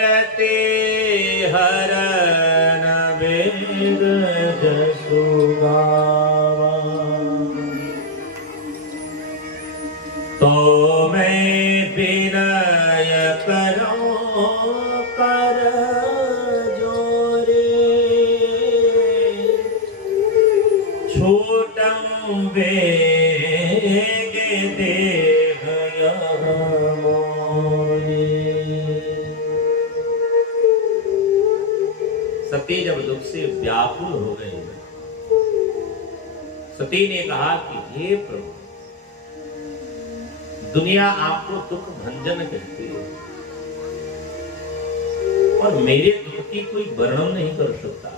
करते हरन वेद जसु गावा। तो मैं विनय करूं कर जोरे, छूटं वेग देह मोरे। सती जब दुख से व्याकुल हो गए, सती ने कहा कि हे प्रभु, दुनिया आपको दुख भंजन कहती है और मेरे दुख की कोई वर्णन नहीं कर सकता।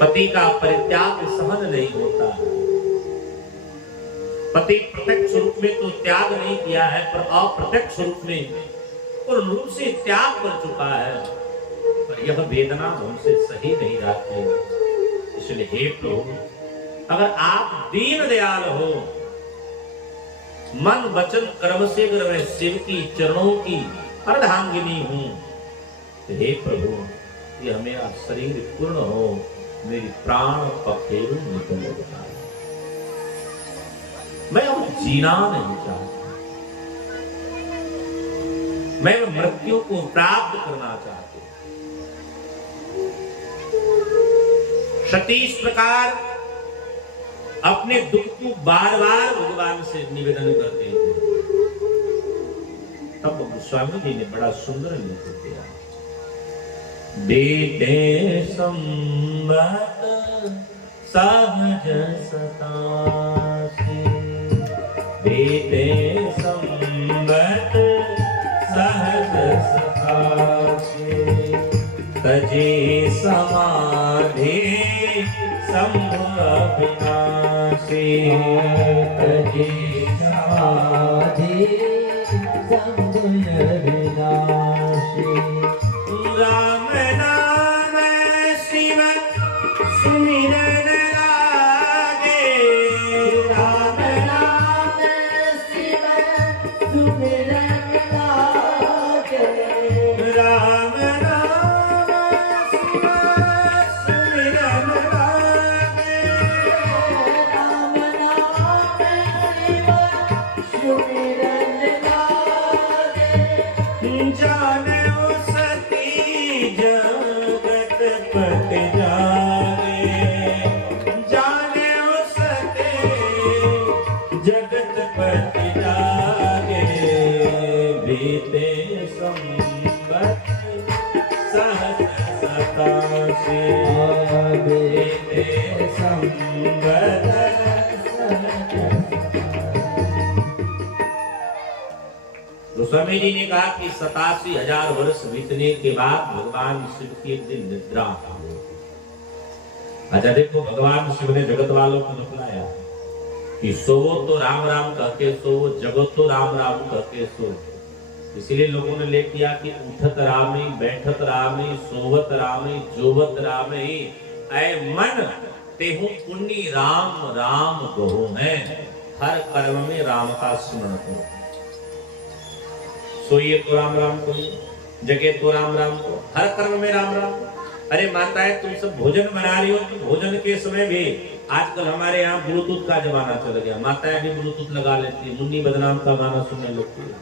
पति का परित्याग सहन नहीं होता है। पति प्रत्यक्ष रूप में तो त्याग नहीं किया है, पर अप्रत्यक्ष रूप में और रूप से त्याग कर चुका है, पर यह वेदना हमसे सही नहीं जाती। इसलिए हे प्रभु, अगर आप दीन दयाल हो, मन वचन कर्म से अगर मैं शिव की चरणों की अर्धांगिनी हूं, तो हे प्रभु, ये मेरा शरीर पूर्ण हो, मेरी प्राण पखेरु निकल जाए। मैं अब जीना नहीं चाहता, मैं मृत्यु को प्राप्त करना चाहती हूं। सती इस प्रकार अपने दुख को बार बार भगवान से निवेदन करते थे। तब गोस्वामी जी ने बड़ा सुंदर लिख दिया, बीते संबत सहज सतासी, बीते संबत सहज सतासी, तजे समाधि शंभु अविनाशी, तजे समाधि शंभु अविनाशी। राम नाम शिव सुमिरन लागे, राम नाम शिव सुमिरन लागे, राम नाम शिव सुमिरन लागे, राम नाम शिव सुमिरन लागे। जाने सती जगत पति जागे, जाने सती जगत पति जागे, बीते संबत सहज सतासी, बीते संबत सहज। गोस्वामी जी ने कहा कि 87,000 वर्ष बीतने के बाद भगवान शिव की एक दिन निद्रा हुई। अच्छा देखो, भगवान शिव ने जगत वालों को बतलाया कि सोवो तो राम राम कहके सो, जगत तो राम राम कहके सो। इसीलिए लोगों ने ले किया कि उठत रामी, बैठत रामी, सोवत रामी, जोवत रामी, ऐ मन तेहु पुण्य राम राम गहो है। हर कर्म में राम का स्मरण करो। सोइए तो राम राम को, जगे तो राम राम को, हर कर्म में राम राम। अरे माताएं, तुम सब भोजन बना रही हो, तो भोजन के समय भी आजकल हमारे यहाँ ब्लूटूथ का जमाना चल गया, माताएं भी ब्लूटूथ लगा लेती है, मुन्नी बदनाम का गाना सुनने लगती है।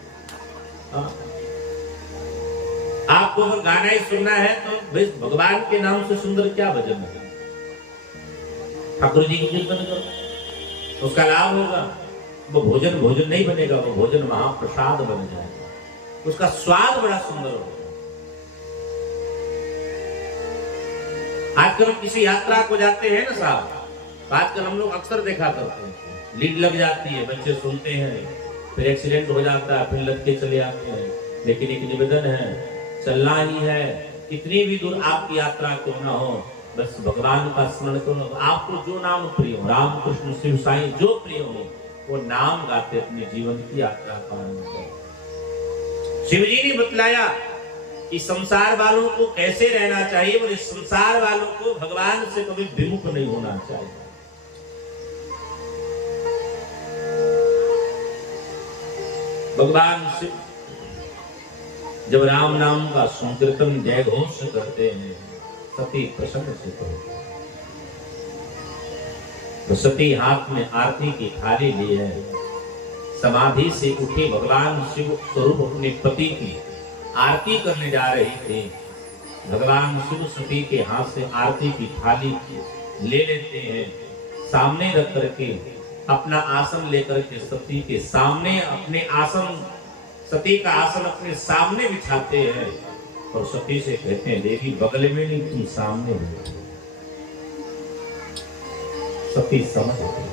आपको अगर गाना ही सुनना है तो भाई भगवान के नाम से सुंदर क्या भजन है, ठाकुर जी की कीर्तन करो, उसका लाभ होगा। वो भोजन भोजन नहीं बनेगा, वो भोजन महाप्रसाद बन जाएगा, उसका स्वाद बड़ा सुंदर होगा। आजकल किसी यात्रा को जाते हैं ना साहब, आजकल हम लोग अक्सर देखा करते हैं, लीड लग जाती है, बच्चे सुनते हैं, फिर एक्सीडेंट हो जाता है, फिर लटके चले आते हैं। लेकिन एक निवेदन है, चलना ही है, कितनी भी दूर आपकी यात्रा क्यों ना हो, बस भगवान का स्मरण करो। आपको जो नाम प्रिय हो, राम कृष्ण शिव साईं जो प्रिय हो, वो नाम गाते अपने जीवन की यात्रा का आरंभ करो। शिव जी ने बतलाया कि संसार वालों को कैसे रहना चाहिए, और इस संसार वालों को भगवान से कभी विमुख नहीं होना चाहिए। भगवान शिव जब राम नाम का संकीर्तन जय घोष करते हैं, सती प्रसन्न से होते हैं। तो सती हाथ में आरती की थाली ली है, समाधि से उठे भगवान शिव स्वरूप अपने पति की आरती करने जा रही थी। भगवान शिव सती के हाथ से आरती की थाली ले लेते हैं, सामने रख करके अपना आसन लेकर के सती के सामने अपने आसन, सती का आसन अपने सामने बिछाते हैं और सती से कहते हैं, देवी बगल में नहीं, तुम सामने बैठो। सती समझ गई।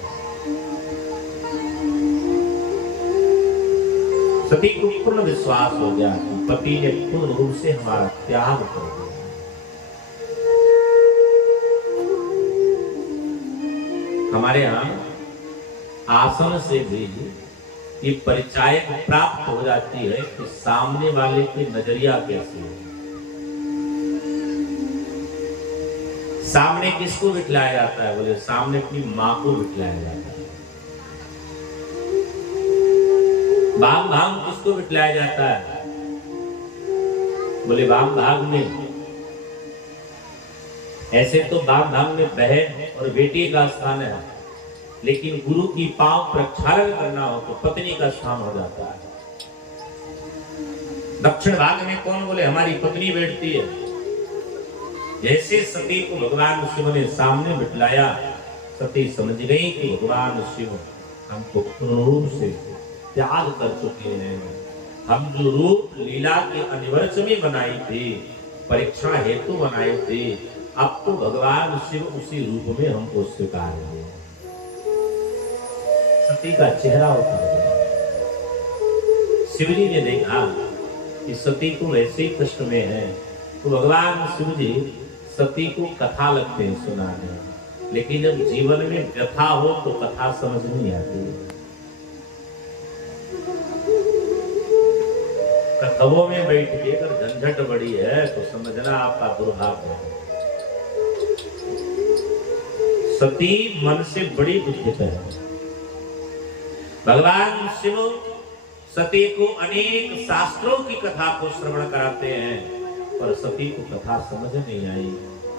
सती को पूर्ण विश्वास हो गया कि पति ने पूर्ण रूप से हमारा त्याग कर दिया। हमारे यहाँ आसन से भी ये परिचायक प्राप्त हो जाती है कि सामने वाले की नजरिया कैसी है। सामने किसको बिठलाया जाता है? बोले सामने अपनी माँ को बिठलाया जाता है। बाम भाग किसको बिठलाया जाता है? बोले बाम भाग में, ऐसे तो बाम भाग में बहन और बेटी का स्थान है, लेकिन गुरु की पांव प्रक्षालन करना हो तो पत्नी का स्थान हो जाता है। दक्षिण भाग में कौन? बोले हमारी पत्नी बैठती है। जैसे सती को भगवान शिव ने सामने बिठलाया, सती समझ गई कि भगवान शिव हमको पूर्ण रूप से त्याग कर चुके हैं। हम जो रूप लीला के अनिवर्ष में बनाई थी, परीक्षा हेतु बनाई थी, अब तो भगवान शिव उसी रूप में हमको स्वीकार किए। सती का चेहरा उतर गया। शिवजी ने देखा कि सती को वैसे ही कष्ट में है, तो भगवान शिव जी सती को कथा लगते हैं सुनाने, लेकिन जब जीवन में व्यथा हो तो कथा समझ नहीं आती। कथाओं में बैठ के अगर झंझट बड़ी है तो समझना आपका दुर्भाग्य है। सती मन से बड़ी बुद्धित है। भगवान शिव सती को अनेक शास्त्रों की कथा को श्रवण कराते हैं, पर सती को कथा समझ नहीं आई।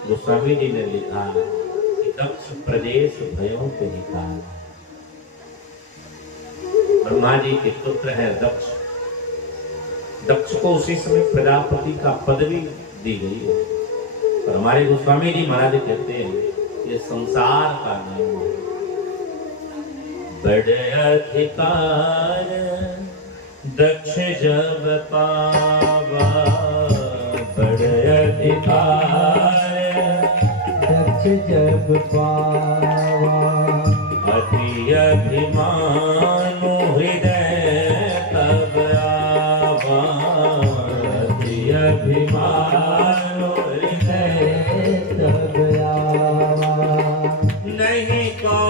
गोस्वामी जी ने लिखा कि दक्ष प्रदेश भयों के निकाल। ब्रह्मा जी के पुत्र है दक्ष। दक्ष को उसी समय प्रजापति का पदवी दी गई है, पर हमारे गोस्वामी जी महाराज कहते हैं ये संसार का नियम है। बड़े अधिकार दक्ष जब पावा, बड़े अधिकार दक्ष जब पावा, अति अभिमान हृदय तब आवा, अति अभिमान हृदय तब आवा। नहीं को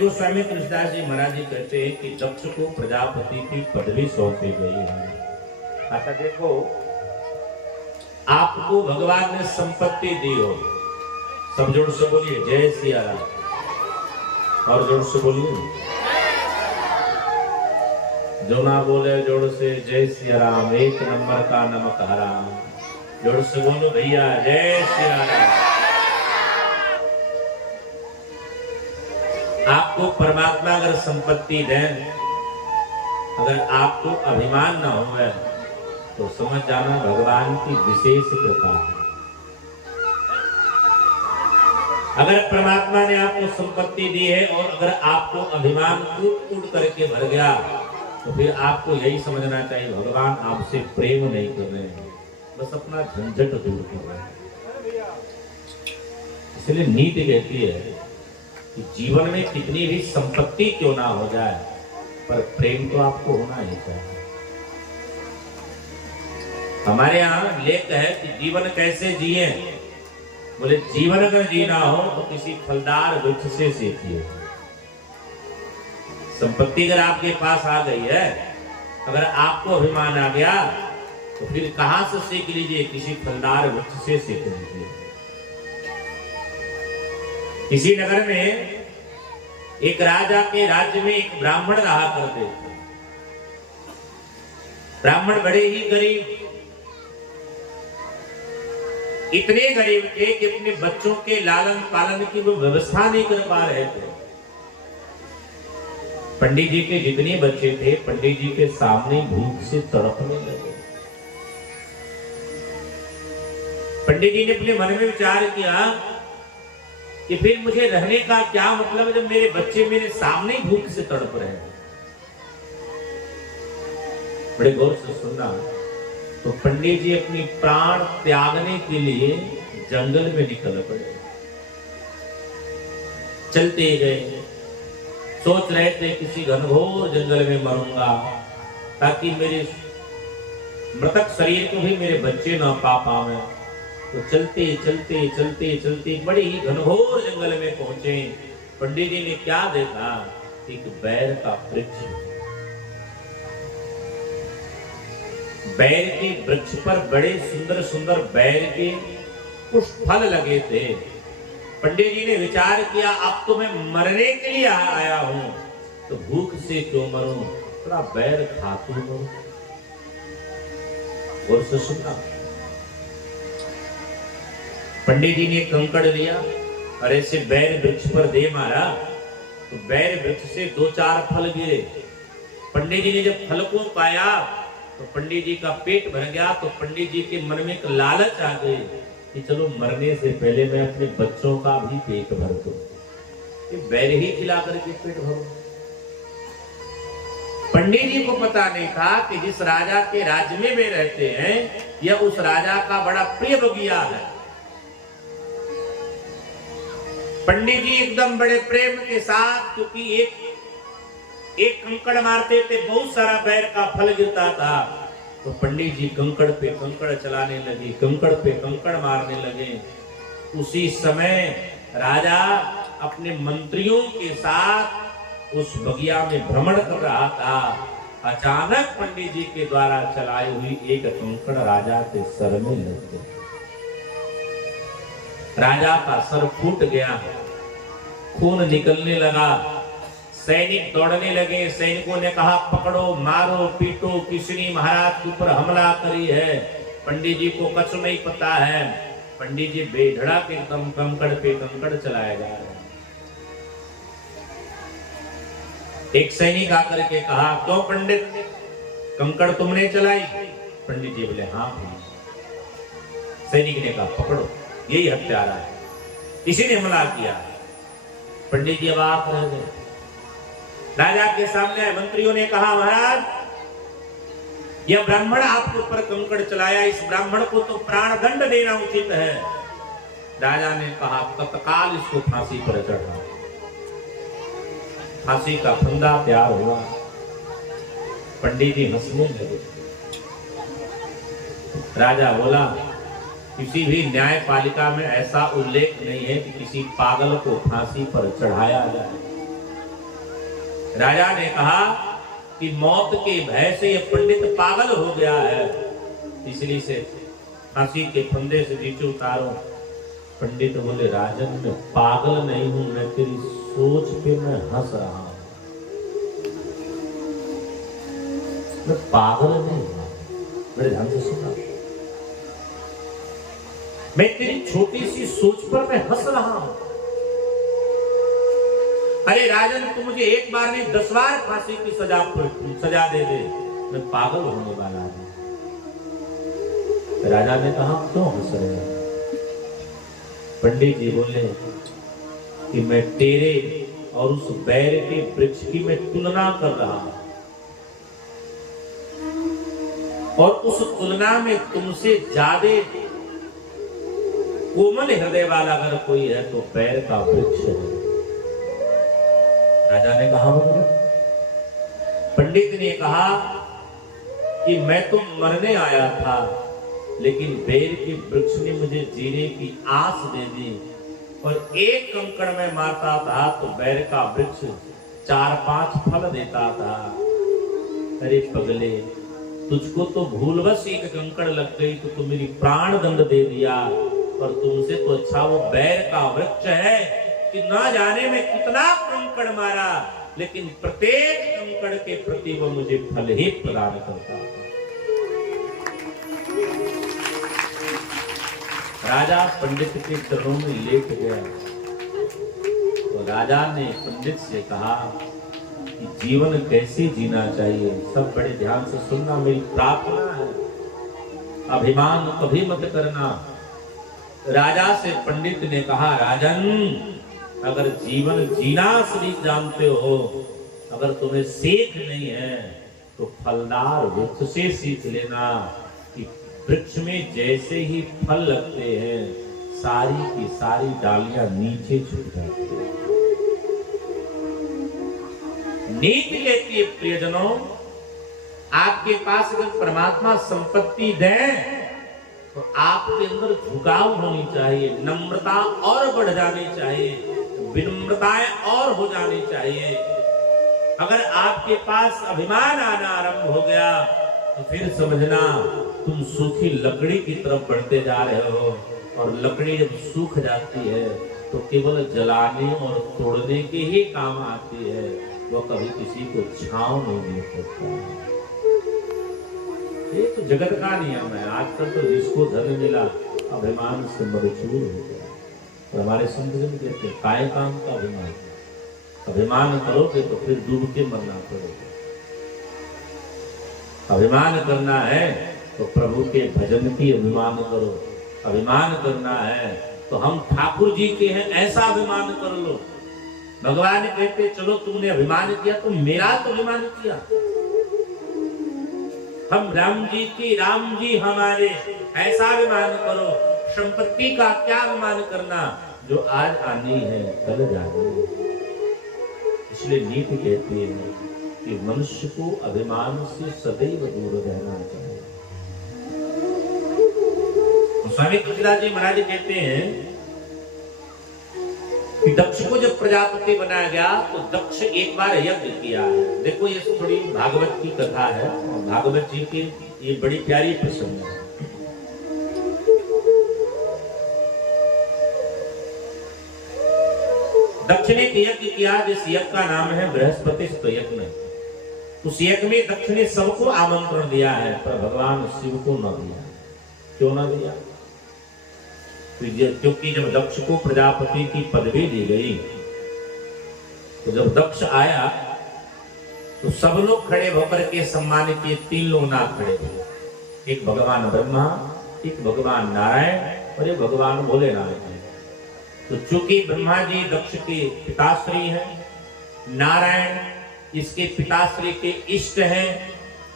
गोस्वामी तुलसीदास जी महाराज जी कहते हैं कि दक्ष को प्रजापति की पदवी सौंपी गई है। अच्छा देखो, आपको भगवान ने संपत्ति दी हो, सब जोड़ से बोलिए जय सिया राम, और जोड़ से बोलिए, जो ना बोले जोड़ से जय सिया राम, एक नंबर का नमक हराम। जोड़ से बोलो भैया जय सिया राम। आपको परमात्मा अगर संपत्ति दें, अगर आपको अभिमान न हो तो समझ जाना भगवान की विशेष कृपा है। अगर परमात्मा ने आपको संपत्ति दी है और अगर आपको अभिमान कूट करके भर गया, तो फिर आपको यही समझना चाहिए भगवान आपसे प्रेम नहीं कर रहे हैं, बस अपना झंझट दूर कर रहे हैं। इसलिए नीति कहती है कि जीवन में कितनी भी संपत्ति क्यों ना हो जाए, पर प्रेम तो आपको होना ही चाहिए। हमारे यहाँ लेख है कि जीवन कैसे जिए। बोले जीवन अगर जीना हो तो किसी फलदार वृक्ष से सीखिए। संपत्ति अगर आपके पास आ गई है, अगर आपको अभिमान आ गया, तो फिर कहां से सीख लीजिए? किसी फलदार वृक्ष से सीख लीजिए। किसी नगर में एक राजा के राज्य में एक ब्राह्मण रहा करते थे। ब्राह्मण बड़े ही गरीब, इतने गरीब थे कि अपने बच्चों के लालन पालन की वो व्यवस्था नहीं कर पा रहे थे। पंडित जी के जितने बच्चे थे, पंडित जी के सामने भूख से तड़पने लगे। पंडित जी ने अपने मन में विचार किया कि फिर मुझे रहने का क्या मतलब है जब मेरे बच्चे मेरे सामने भूख से तड़प रहे हैं। बड़े गौर से सुनना, तो पंडित जी अपनी प्राण त्यागने के लिए जंगल में निकल पड़े। चलते गए, सोच रहे थे किसी घनघोर जंगल में मरूंगा ताकि मेरे मृतक शरीर को भी मेरे बच्चे न पा पावे। तो चलते चलते चलते चलते बड़े ही घनघोर जंगल में पहुंचे। पंडित जी ने क्या देखा? एक बैर का वृक्ष। बैर के वृक्ष पर बड़े सुंदर सुंदर बैर के पुष्प फल लगे थे। पंडित जी ने विचार किया, अब तो मैं मरने के लिए आया हूं, तो भूख से क्यों मरूं, थोड़ा बैर खातू हूं। और से सुनना, पंडित जी ने कंकड़ लिया और ऐसे बैर वृक्ष पर दे मारा, तो बैर वृक्ष से 2-4 फल गिरे। पंडित जी ने जब फल को पाया तो पंडित जी का पेट भर गया। तो पंडित जी के मन में एक लालच आ गई कि चलो मरने से पहले मैं अपने बच्चों का भी पेट भर दूं, ये बैर ही खिला करके पेट भरूं। पंडित जी को पता नहीं था कि जिस राजा के राज्य में वे रहते हैं, यह उस राजा का बड़ा प्रिय बगिया है। पंडित जी एकदम बड़े प्रेम के साथ, क्योंकि एक कंकड़ मारते थे, बहुत सारा बैर का फल गिरता था, तो पंडित जी कंकड़ पे कंकड़ चलाने लगे, कंकड़ पे कंकड़ मारने लगे। उसी समय राजा अपने मंत्रियों के साथ उस बगिया में भ्रमण कर रहा था। अचानक पंडित जी के द्वारा चलाई हुई एक कंकड़ राजा के सर में लग गई। राजा का सर फूट गया, खून निकलने लगा। सैनिक दौड़ने लगे। सैनिकों ने कहा, पकड़ो, मारो, पीटो, किसने महाराज के ऊपर हमला करी है। पंडित जी को कछ नहीं पता है। पंडित जी बेधड़क एकदम कंकड़ पे कंकड़ चलाए जा रहे हैं। एक सैनिक आकर के कहा, क्यों पंडित, कंकड़ तुमने चलाई? पंडित जी बोले, हाँ। सैनिक ने कहा, पकड़ो, यही हत्यारा है, इसी ने हमला किया। पंडित जी अवाक रह गए। राजा के सामने मंत्रियों ने कहा, महाराज, यह ब्राह्मण आपके ऊपर कंकड़ चलाया, इस ब्राह्मण को तो प्राण दंड देना उचित है। राजा ने कहा, तत्काल इसको फांसी पर चढ़ा। फांसी का फंदा तैयार हुआ। पंडित जी हंसने लगे। राजा बोला, किसी भी न्यायपालिका में ऐसा उल्लेख नहीं है कि किसी पागल को फांसी पर चढ़ाया जाए। राजा ने कहा कि मौत के भय से यह पंडित पागल हो गया है, इसलिए से फांसी के फंदे से नीचे उतारो। पंडित बोले, राजन, मैं पागल नहीं हूं, मैं तेरी सोच पे मैं हंस रहा हूं, मैं पागल नहीं हूं। बड़े ध्यान से सुना, मैं तेरी छोटी सी सोच पर मैं हंस रहा हूं। अरे राजन, तू मुझे एक बार नहीं 10 बार फांसी की सजा दे दे, मैं पागल होने वाला हूं। राजा ने कहा, क्यों हंस रहे हैं? पंडित जी बोले कि मैं तेरे और उस बैर के वृक्ष की मैं तुलना कर रहा हूं, और उस तुलना में तुमसे ज्यादा कोमल हृदय वाला अगर कोई है तो बैर का वृक्ष है। राजा ने कहा, पंडित ने कहा कि मैं तो मरने आया था, लेकिन बैर के वृक्ष ने मुझे जीने की आस दे दी, और एक कंकड़ में मारता था तो बैर का वृक्ष 4-5 फल देता था। अरे पगले, तुझको तो भूलवश एक कंकड़ लग गई तो तू मेरी प्राण दंड दे दिया, और तुमसे तो अच्छा वो बैर का वृक्ष है कि ना जाने में कितना कंकड़ मारा, लेकिन प्रत्येक कंकड़ के प्रति वो मुझे फल ही प्रदान करता था। राजा पंडित के चरणों में लेट गया, तो राजा ने पंडित से कहा कि जीवन कैसे जीना चाहिए। सब बड़े ध्यान से सुनना, मेरी प्रार्थना है, अभिमान कभी मत करना। राजा से पंडित ने कहा, राजन, अगर जीवन जीना सही जानते हो, अगर तुम्हें सीख नहीं है तो फलदार वृक्ष से सीख लेना कि वृक्ष में जैसे ही फल लगते हैं सारी की सारी डालियां नीचे झुक जाती हैं। नीति कहती है, प्रियजनों, आपके पास अगर परमात्मा संपत्ति दें तो आपके अंदर झुकाव होनी चाहिए, नम्रता और बढ़ जानी चाहिए, विनम्रताएं और हो जानी चाहिए। अगर आपके पास अभिमान आना आरंभ हो गया तो फिर समझना तुम सूखी लकड़ी की तरफ बढ़ते जा रहे हो, और लकड़ी जब सूख जाती है तो केवल जलाने और तोड़ने के ही काम आती है, वो कभी किसी को छांव नहीं दे सकता। ये तो जगत का नियम है। आजकल तो जिसको धन मिला अभिमान से मरचूर हो गया। तो हमारे संत जन कहते हैं, काय काम का अभिमान, अभिमान करोगे तो फिर डूब के मरना पड़ेगा। अभिमान करना है तो प्रभु के भजन की अभिमान करो, अभिमान करना है तो हम ठाकुर जी के हैं ऐसा अभिमान कर लो। भगवान कहते, चलो तुमने अभिमान किया तो मेरा तो अभिमान किया, हम राम जी की, राम जी हमारे, ऐसा अभिमान करो। संपत्ति का क्या अभिमान करना, जो आज आनी है कल जानी है। इसलिए नीति कहती है कि मनुष्य को अभिमान से सदैव दूर रहना चाहिए। स्वामी तुलसीदास जी महाराज कहते हैं कि दक्ष को जब प्रजापति बनाया गया तो दक्ष एक बार यज्ञ किया है। देखो, ये थोड़ी भागवत की कथा है, और भागवत जी की ये बड़ी प्यारी प्रसंग है। दक्ष ने यज्ञ किया, जिस यज्ञ का नाम है बृहस्पतिस्थ यज्ञ। उस यज्ञ में दक्ष ने सबको आमंत्रण दिया है, पर भगवान शिव को न दिया। क्यों न दिया? क्योंकि जब दक्ष को प्रजापति की पदवी दी गई तो जब दक्ष आया तो सब लोग खड़े होकर के सम्मानित किए। 3 लोग ना खड़े हुए, एक भगवान ब्रह्मा, एक भगवान नारायण और एक भगवान भोलेनाथ। तो चूंकि ब्रह्मा जी दक्ष के पिताश्री हैं, नारायण इसके पिताश्री के इष्ट हैं,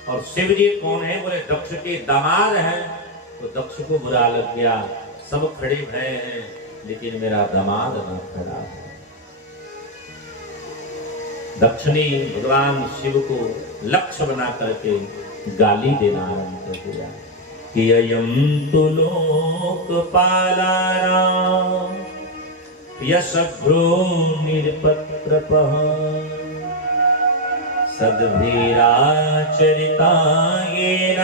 और शिव जी कौन है, बोले दक्ष के दामाद हैं। तो दक्ष को बुरा लग गया, सब खड़े भय हैं लेकिन मेरा दामाद न खड़ा है। दक्ष ने भगवान शिव को लक्ष्य बना करके गाली देना आरंभ कर दिया कि अयं तु लोकपाला राम यशभ्रो निरपत्रपः सद्भीरा चरितायेन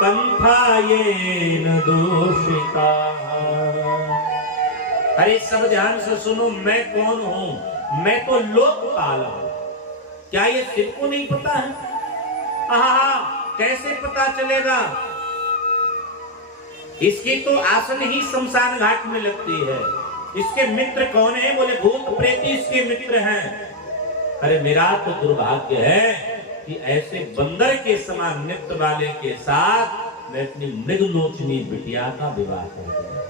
पंथायेन दूषिता। अरे सब ध्यान से सुनो, मैं कौन हूं? मैं तो लोकपाल हूं। क्या ये शिव को नहीं पता है? कैसे पता चलेगा? इसकी तो आसन ही शमशान घाट में लगती है। इसके मित्र कौन है? बोले भूत प्रेत इसके मित्र हैं। अरे मेरा तो दुर्भाग्य है कि ऐसे बंदर के समान नित्य वाले के साथ मैं अपनी मृगलोचनी बिटिया का विवाह कर दिया।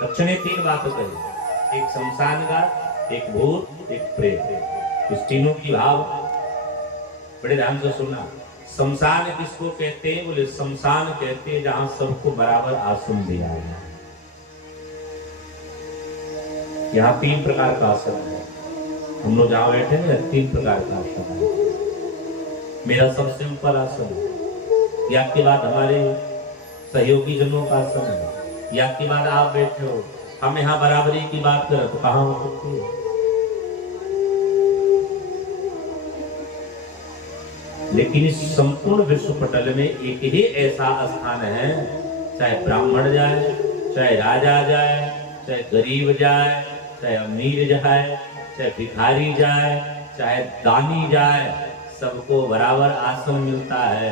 दक्ष ने 3 बातें कही, एक शमशान घाट, एक भूत, एक प्रेत। इस तीनों की भाव बड़े ध्यान से सुनना। शमशान किसको कहते हैं? बोले शमशान कहते हैं जहां सबको बराबर आसन दिया है। यहाँ 3 प्रकार का आसन है। हम लोग जहां बैठे हैं 3 प्रकार का आसन है। मेरा सबसे ऊपर आसन है, या के बाद हमारे सहयोगी जनों का आसन है, या के बाद आप बैठे हो। हम यहाँ बराबरी की बात करें तो कहाँ हो सकती है? लेकिन इस संपूर्ण विश्व पटल में एक ही ऐसा स्थान है, चाहे ब्राह्मण जाए, चाहे राजा जाए, चाहे गरीब जाए, चाहे अमीर जाए, चाहे भिखारी जाए, चाहे दानी जाए, सबको बराबर आसन मिलता है।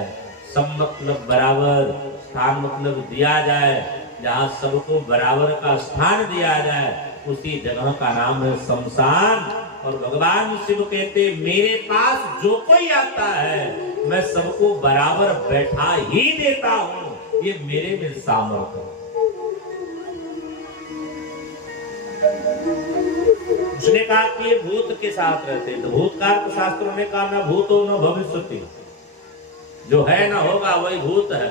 सब मतलब बराबर, स्थान मतलब दिया जाए। जहाँ सबको बराबर का स्थान दिया जाए उसी जगह का नाम है शमशान। और भगवान शिव कहते मेरे पास जो कोई आता है मैं सबको बराबर बैठा ही देता हूं, ये मेरे में सामर्थ्य है। उसने कहा कि ये भूत के साथ रहते, तो भूतकाल शास्त्रों ने कहा ना भूतो न भविष्यति, जो है ना होगा वही भूत है।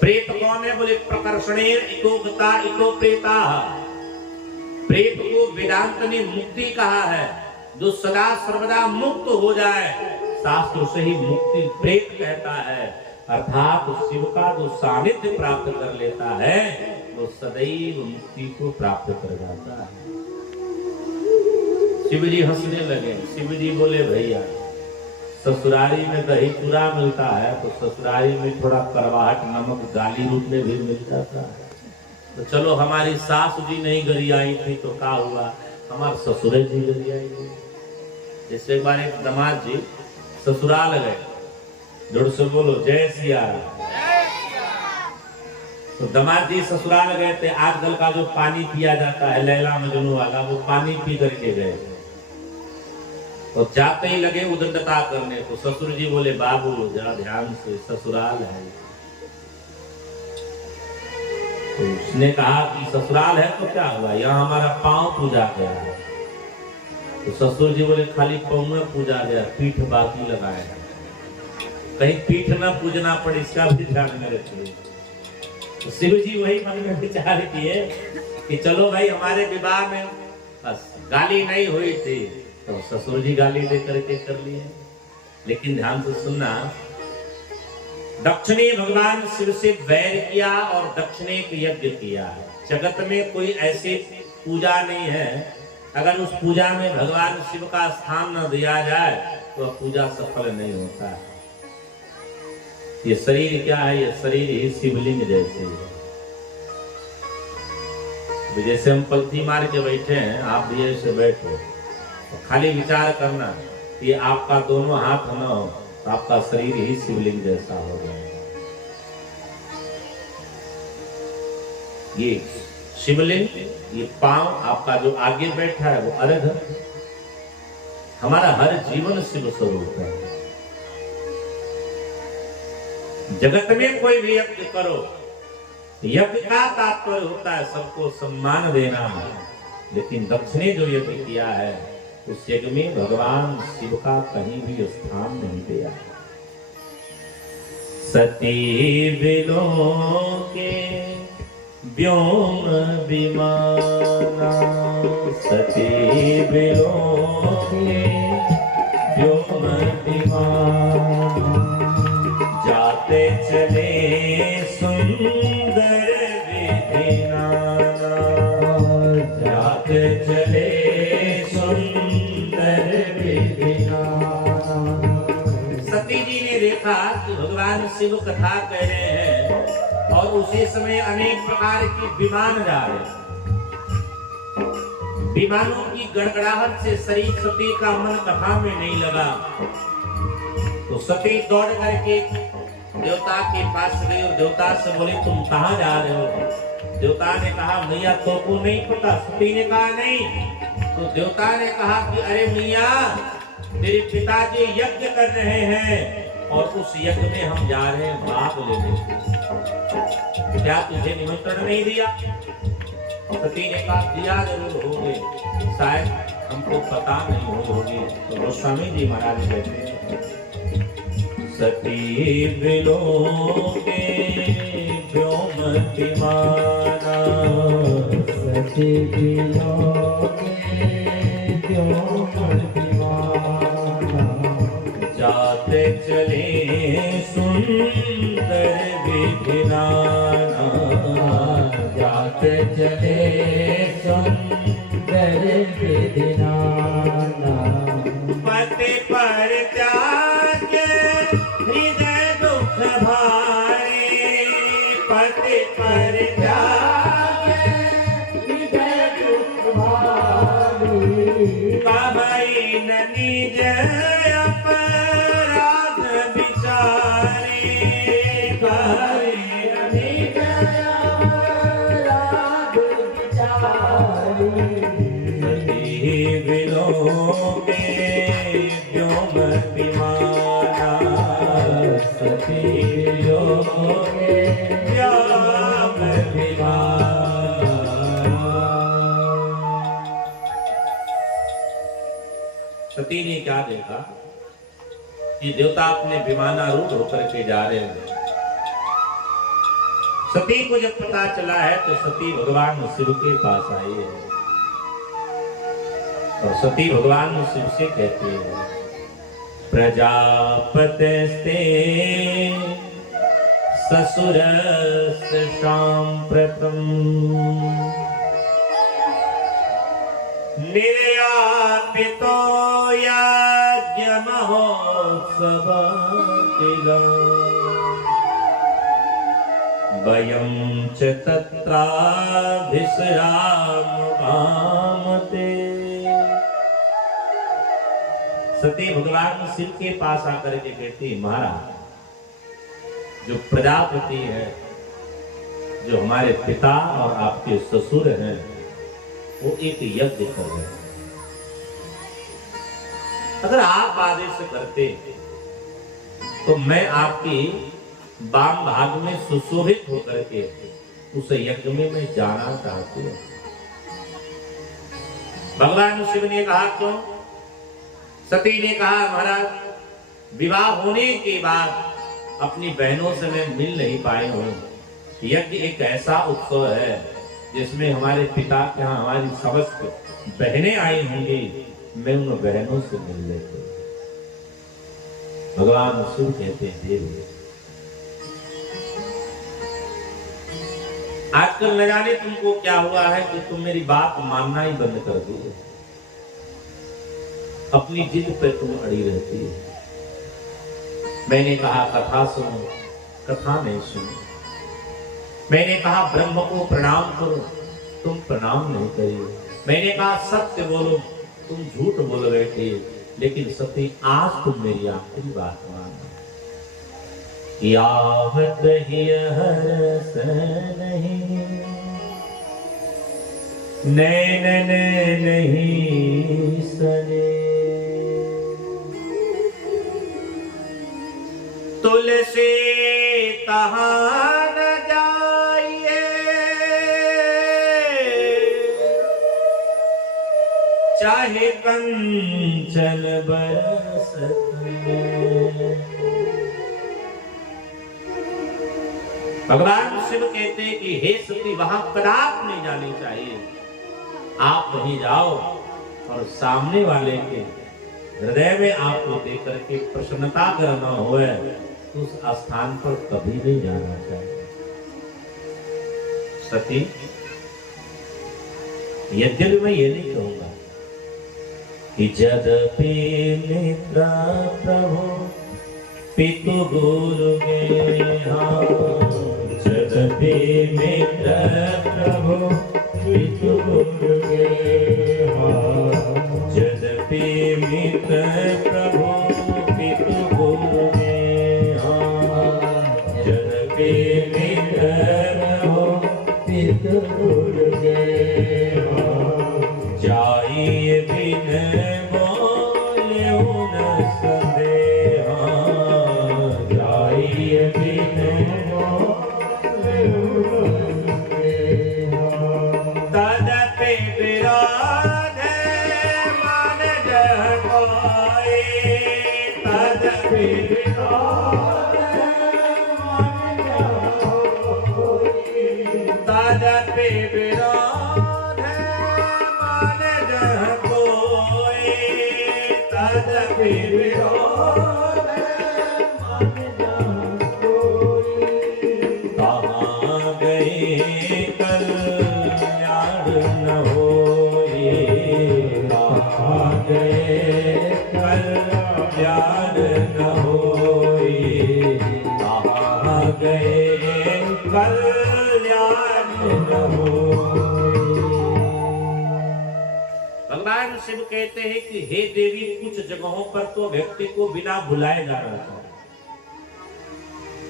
प्रेत कौन है? बोले प्रकर्षणेर इतोगता इतो प्रेता। प्रेत को वेदांत ने मुक्ति कहा है, जो सदा सर्वदा मुक्त हो जाए, शास्त्र से ही मुक्ति प्रेत कहता है। अर्थात शिव का जो सानिध्य प्राप्त कर लेता है वो सदैव मुक्ति को प्राप्त कर जाता है। शिव जी हंसने लगे। शिव जी बोले भैया ससुरारी में दही चूरा मिलता है तो ससुरारी में थोड़ा करवाहट नमक गाली रूप में भी मिल जाता है। तो चलो हमारी सासु जी नहीं गरियाई थी तो क्या हुआ, हमारे ससुर जी गरियाई थी। जैसे एक बार एक दामाद जी ससुराल गए, जोर से बोलो जय सिया राम। तो दामाद जी ससुराल गए थे। आजकल का जो पानी पिया जाता है लैला मजनू वाला, वो पानी पी करके गए। तो जाते ही लगे उदंडता करने, तो ससुर जी बोले बाबू जरा ध्यान से, ससुराल है। तो उसने कहा कि ससुराल है तो क्या हुआ, यहाँ हमारा पांव पूजा गया है। तो ससुर जी बोले खाली पांव में पूजा गया, पीठ बाकी लगाए, कहीं पीठ ना पूजना पड़े इसका भी ध्यान में रखिए। तो शिव जी वही मन में विचार किए कि चलो भाई हमारे विवाह में बस गाली नहीं हुई थी तो ससुर जी गाली दे करके कर लिए। लेकिन ध्यान से सुनना, दक्ष ने भगवान शिव से वैर किया और दक्ष ने एक यज्ञ किया है। जगत में कोई ऐसी पूजा नहीं है, अगर उस पूजा में भगवान शिव का स्थान न दिया जाए तो पूजा सफल नहीं होता है। ये शरीर क्या है? ये शरीर ही शिवलिंग जैसे है। जैसे हम पलथी मार के बैठे हैं, आप भी ऐसे बैठो, तो खाली विचार करना कि आपका दोनों हाथ न हो तो आपका शरीर ही शिवलिंग जैसा हो गया। ये शिवलिंग, ये पांव आपका जो आगे बैठा है वो अर्घ। हमारा हर जीवन शिव स्वरूप है। जगत में कोई भी यज्ञ करो, यज्ञ का तात्पर्य होता है सबको सम्मान देना। लेकिन दक्ष ने जो यज्ञ किया है उस यज्ञ में भगवान शिव का कहीं भी स्थान नहीं दिया। सती बिलो के व्योम विमाना, सती बिलो के व्योम विमाना, जाते चले सुंदर विधिनाना, जाते चले सुंदर विधिनाना। सती जी ने देखा कि भगवान शिव कथा कह रहे हैं और उसी समय अनेक प्रकार की विमान जा रहे। विमानों की गड़गड़ाहट से शरीर सती का मन कथा में नहीं लगा। तो सती दौड़ करके देवता के पास गई और देवता से बोले तुम कहाँ जा रहे हो? देवता ने कहा मैया तो को नहीं पता। सती ने कहा नहीं। तो देवता ने कहा कि अरे मैया तेरे पिताजी यज्ञ कर रहे हैं और उस यज्ञ में हम जा रहे हैं भाग लेने। क्या तुझे निमंत्रण नहीं दिया? सती ने कहा दिया जरूर होगे, शायद हमको पता नहीं होगी। तो गोस्वामी जी महाराज कहते हैं सती बिलोके व्योम विमाना, सती बिलोके व्योम विमाना, जाते चले सुंदर विधिनाना, जाते चले सुंदर विधिनाना, पति पर त्यागे हृदय दुख भारे, पति पर त्यागे हृदय दुख भारी, कमाई न निज अपराध विचारे, कमाई न निज अपराध विचारी, सती बिलोके व्योम विमाना, सती बिलोके व्योम विमाना। सती ने क्या देखा कि देवता अपने विमानारूढ़ होकर के जा रहे हैं। सती को जब पता चला है तो सती भगवान शिव के पास आई है और सती भगवान शिव से कहती है प्रजापतिस्ते ससुरस्य सांप्रतम् निर्यापितो यज्ञ महोत्सव वयं च तत्राभिसरामते। सती भगवान शिव के पास आकर के कहती महाराज जो प्रजापति है, जो हमारे पिता और आपके ससुर हैं, वो एक यज्ञ कर रहे हैं। अगर आप आदेश करते तो मैं आपकी वाम भाग में सुशोभित होकर के उस यज्ञ में मैं जाना चाहती हूँ। भगवान शिव ने कहा क्यों? सती ने कहा महाराज विवाह होने के बाद अपनी बहनों से मैं मिल नहीं पाई हूँ। यज्ञ एक ऐसा उत्सव है जिसमें हमारे पिता के यहाँ हमारी समस्त बहनें आई होंगी, मैं उन बहनों से मिल लेती। भगवान शिव कहते हैं देवी आजकल न जाने तुमको क्या हुआ है कि तुम मेरी बात मानना ही बंद कर दी, अपनी जिद पे तुम अड़ी रहती है। मैंने कहा कथा सुनो, कथा नहीं सुनी। मैंने कहा ब्रह्म को प्रणाम करो, तुम प्रणाम नहीं करिए। मैंने कहा सत्य बोलो, तुम झूठ बोल बैठे। लेकिन सती आज तुम मेरी आखिरी बात मानो। यावत ही हरस नहीं नैन नहीं सने, तुलसी तहाँ न जाइए, चाहे कंचन बरसत में। भगवान शिव कहते हैं कि हे सती वहां कदाप नहीं जानी चाहिए। आप वहीं जाओ और सामने वाले के हृदय में आपको देख करके प्रसन्नता करना हो तो उस स्थान पर कभी नहीं जाना चाहिए। सती यद्यपि मैं ये नहीं कहूंगा कि यद्यपि मित्र प्रभु पितु गुरु यद्यपि मित्र प्रभु पितु गुरु यद्यपि मित्र प्रभु पितु गुरु यद्यपि मित्र प्रभु पितु गुरु जाइए बिन बोले न संदेह, जाइए बिन तदपि विरोध माने जह कोई, तदपि विरोध माने जह कोई। कहाँ गए कल्याण न होए, कहाँ गए कल्याण न होए, कहाँ गए कल्याण न होए। भगवान शिव कहते हैं कि हे देवी, कुछ जगहों पर तो व्यक्ति को बिना बुलाए जाना चाहिए।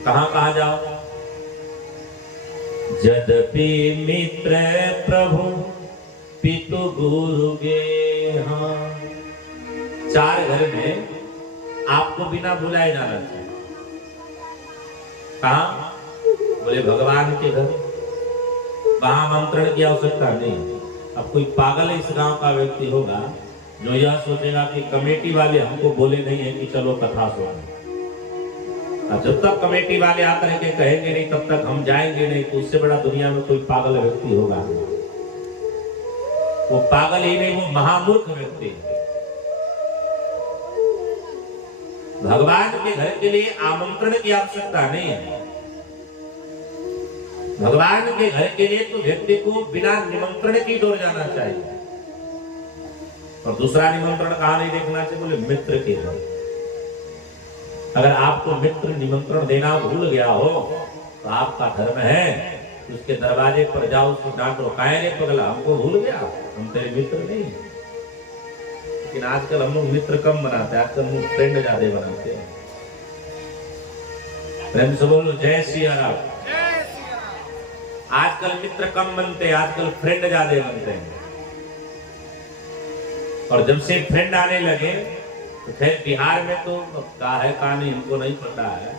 कहां कहां जाओ? यद्यपि मित्र प्रभु पितु गुरु गेहा। चार घर में आपको बिना बुलाए जाना चाहिए। कहां? बोले भगवान के घर। वहां आमंत्रण की आवश्यकता नहीं। अब कोई पागल इस गांव का व्यक्ति होगा जो यह सोचेगा कि कमेटी वाले हमको बोले नहीं है कि चलो कथा सुनो। अब जब तक कमेटी वाले आकर के कहेंगे नहीं तब तक हम जाएंगे नहीं, तो उससे बड़ा दुनिया में कोई पागल व्यक्ति होगा। वो पागल ही नहीं, वो महामूर्ख व्यक्ति है। भगवान के घर के लिए आमंत्रण की आवश्यकता नहीं है। भगवान के घर के लिए तो व्यक्ति को बिना निमंत्रण की दौड़ जाना चाहिए। और दूसरा निमंत्रण कहां नहीं देखना चाहिए? बोले मित्र के घर। अगर आपको मित्र निमंत्रण देना भूल गया हो तो आपका धर्म है, उसके दरवाजे पर जाओ, उसको डांटो, काहे रे पगला, हमको भूल गया, हम तेरे मित्र नहीं। लेकिन आजकल हम लोग मित्र कम बनाते हैं, आजकल हम लोग फ्रेंड ज्यादा बनाते हैं। प्रेम से बोलो जय श्री राम। आजकल मित्र कम बनते हैं, आजकल फ्रेंड ज्यादा बनते हैं। और जब से फ्रेंड आने लगे तो खैर बिहार में तो का है का नहीं हमको नहीं पता है,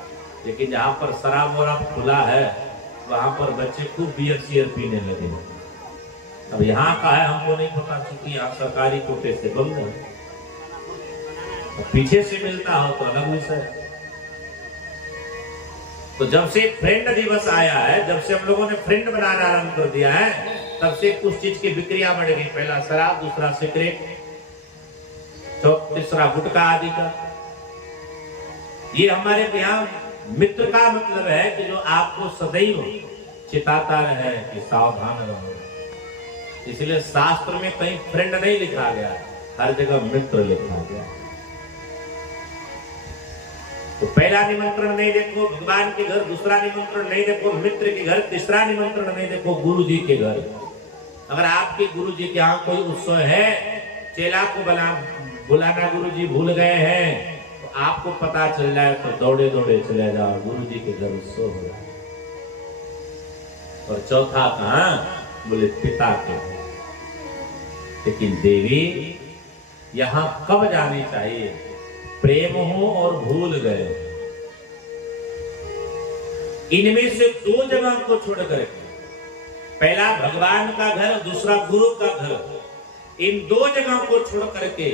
लेकिन जहाँ पर शराब वराब खुला है वहां पर बच्चे खूब बियर शियर पीने लगे। अब यहाँ का है हमको नहीं पता, चूंकि यहाँ सरकारी कोटे से बंद है। पीछे से मिलता हो तो अलग विषय। तो जब से फ्रेंड दिवस आया है, जब से हम लोगों ने फ्रेंड बनाना आरंभ कर दिया है, तब से कुछ चीज की बिक्रिया बढ़ गई। पहला शराब, दूसरा सिगरेट, तीसरा गुटखा आदि का। ये हमारे यहाँ मित्र का मतलब है कि जो आपको सदैव चिताता रहे कि सावधान रहो। इसलिए शास्त्र में कहीं फ्रेंड नहीं लिखा गया, हर जगह मित्र लिखा गया। तो पहला निमंत्रण नहीं देखो भगवान के घर, दूसरा निमंत्रण नहीं देखो मित्र के घर, तीसरा निमंत्रण नहीं देखो गुरु जी के घर। अगर आपके गुरु जी के यहाँ कोई उत्सव है, चेला को बुलाना गुरु जी भूल गए हैं, तो आपको पता चल जाए तो दौड़े दौड़े चले जाओ, गुरु जी के घर उत्सव हो रहा है। और चौथा कहां? बोले पिता के। लेकिन देवी यहां कब जानी चाहिए? प्रेम हो और भूल गए, इनमें से दो जगह को छोड़ करके, पहला भगवान का घर, दूसरा गुरु का घर, इन दो जगह को छोड़ करके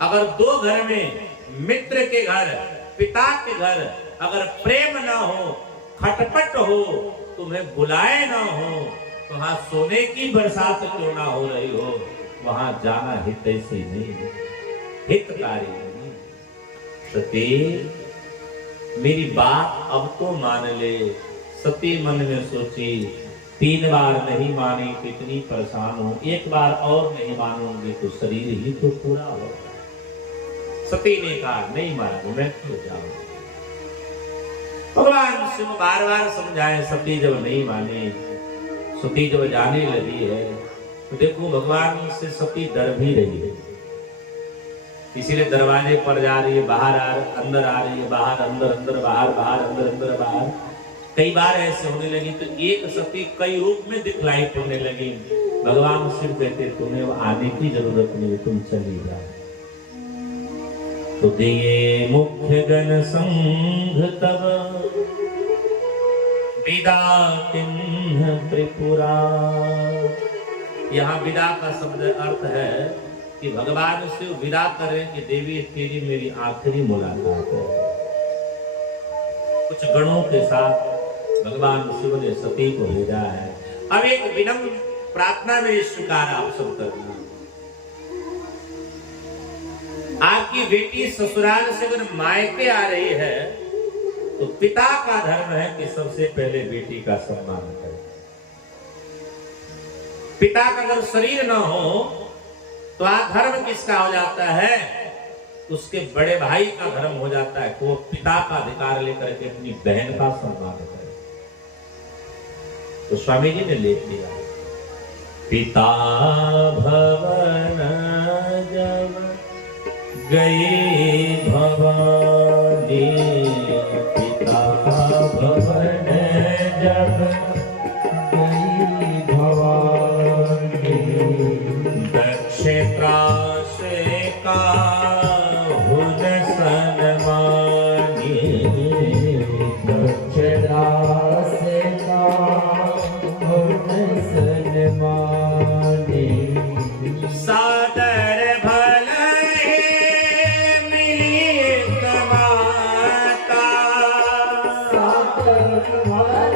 अगर दो घर में मित्र के घर, पिता के घर अगर प्रेम ना हो, खटपट हो, तुम्हें बुलाए ना हो, तो वहां सोने की बरसात क्यों ना हो रही हो, वहां जाना हितैषी नहीं, हितकारी नहीं। सती मेरी बात अब तो मान ले। सती मन में सोची, 3 बार नहीं मानी तो इतनी परेशान हूं, एक बार और नहीं मानूंगी तो शरीर ही तो पूरा होगा। सती ने कहा नहीं मानूंगा, मैं क्यों जाऊं। भगवान शिव बार बार समझाए, सती जब नहीं मानी, सती जब जाने लगी है, तो देखो भगवान से सती डर भी रही है। इसीलिए दरवाजे पर जा रही है, बाहर अंदर आ रही है, बाहर अंदर, अंदर बाहर, बाहर अंदर, अंदर बाहर। कई बार ऐसे होने लगी तो एक सती कई रूप में दिखलाई पड़ने लगी। भगवान शिव कहते तुम्हें आने की जरूरत नहीं, तुम चली जाओ। तो दिए मुख्य गण संघ तब विदा तिन्ह त्रिपुरा। यहाँ विदा का शब्द अर्थ है कि भगवान शिव विदा करें कि देवी तेरी मेरी आखिरी मुलाकात है। कुछ गणों के साथ भगवान शिव ने सती को भेजा है। अब एक विनम्र प्रार्थना मेरी स्वीकार आप सब करना। आपकी बेटी ससुराल से अगर मायके आ रही है तो पिता का धर्म है कि सबसे पहले बेटी का सम्मान करें। पिता का अगर शरीर न हो तो धर्म किसका हो जाता है? उसके बड़े भाई का धर्म हो जाता है कि वो पिता का अधिकार लेकर के अपनी बहन का सम्मान करे। तो स्वामी जी ने लिख दिया, पिता भवन जब गई भवानी, पिता भवन जब गई भवानी, दक्षता से का हुन सनमानी, दक्षता से का हुन सनमानी, सादर भले मिली माता, सादर भले